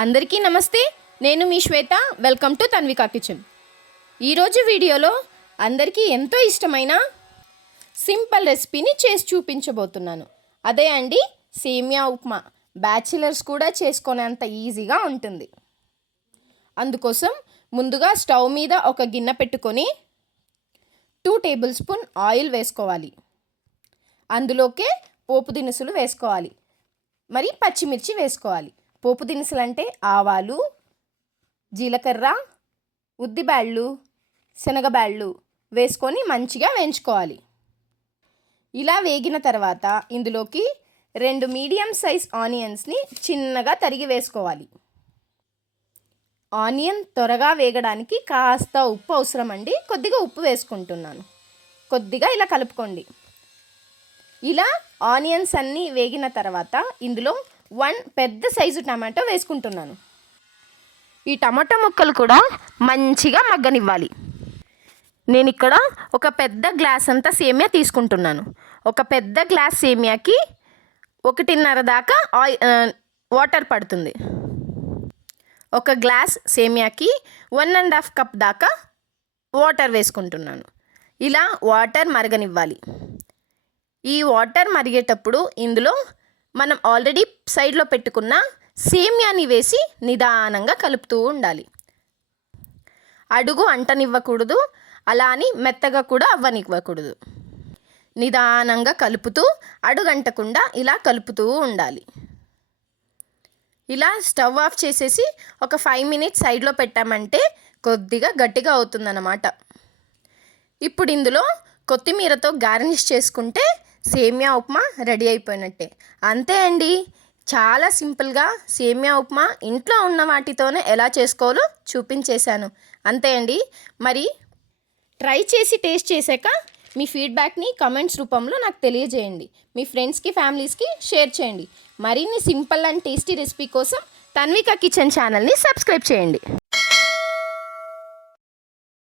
అందరికీ నమస్తే. నేను మీ Shweta. Welcome to Tanvika kitchen. ఈరోజు వీడియోలో అందరికీ ఎంతో ఇష్టమైన సింపుల్ రెసిపీని చేసి చూపించబోతున్నాను. అదే అండి సేమియా ఉప్మా. బ్యాచిలర్స్ కూడా చేసుకునేంత ఈజీగా ఉంటుంది. అందుకోసం ముందుగా స్టవ్ మీద ఒక గిన్నె పెట్టుకొని 2 టేబుల్ స్పూన్ ఆయిల్ వేసుకోవాలి. అందులోకే పోపు దినుసులు వేసుకోవాలి, మరి పచ్చిమిర్చి వేసుకోవాలి. పోపు దినుసులు అంటే ఆవాలు, జీలకర్ర, ఉద్దిబ్యాళ్ళు, శనగబ్యాళ్ళు వేసుకొని మంచిగా వేయించుకోవాలి. ఇలా వేగిన తర్వాత ఇందులోకి 2 మీడియం సైజ్ ఆనియన్స్ని చిన్నగా తరిగి వేసుకోవాలి. ఆనియన్ త్వరగా వేగడానికి కాస్త ఉప్పు అవసరం అండి. కొద్దిగా ఉప్పు వేసుకుంటున్నాను. కొద్దిగా ఇలా కలుపుకోండి. ఇలా ఆనియన్స్ అన్నీ వేగిన తర్వాత ఇందులో 1 పెద్ద సైజు టమాటో వేసుకుంటున్నాను. ఈ టమాటో ముక్కలు కూడా మంచిగా మగ్గనివ్వాలి. నేను ఇక్కడ ఒక పెద్ద గ్లాస్ అంతా సేమియా తీసుకుంటున్నాను. ఒక పెద్ద గ్లాస్ సేమియాకి 1.5 దాకా వాటర్ పడుతుంది. ఒక గ్లాస్ సేమియాకి 1.5 కప్ దాకా వాటర్ వేసుకుంటున్నాను. ఇలా వాటర్ మరగనివ్వాలి. ఈ వాటర్ మరిగేటప్పుడు ఇందులో మనం ఆల్రెడీ సైడ్లో పెట్టుకున్న సేమియాని వేసి నిదానంగా కలుపుతూ ఉండాలి. అడుగు అంటనివ్వకూడదు, అలా అని మెత్తగా కూడా అవ్వనివ్వకూడదు. నిదానంగా కలుపుతూ అడుగంటకుండా ఇలా కలుపుతూ ఉండాలి. ఇలా స్టవ్ ఆఫ్ చేసేసి ఒక 5 మినిట్స్ సైడ్లో పెట్టామంటే కొద్దిగా గట్టిగా అవుతుందన్నమాట. ఇప్పుడు ఇందులో కొత్తిమీరతో గార్నిష్ చేసుకుంటే సేమియా ఉప్మా రెడీ అయిపోయినట్టే. అంతే అండి, చాలా సింపుల్గా సేమియా ఉప్మా ఇంట్లో ఉన్న వాటితోనే ఎలా చేసుకోవాలో చూపించేశాను. అంతే అండి. మరి ట్రై చేసి టేస్ట్ చేశాక మీ ఫీడ్బ్యాక్ని కమెంట్స్ రూపంలో నాకు తెలియజేయండి. మీ ఫ్రెండ్స్కి, ఫ్యామిలీస్కి షేర్ చేయండి. మరిన్ని సింపుల్ అండ్ టేస్టీ రెసిపీ కోసం తన్వికా కిచెన్ ఛానల్ని సబ్స్క్రైబ్ చేయండి.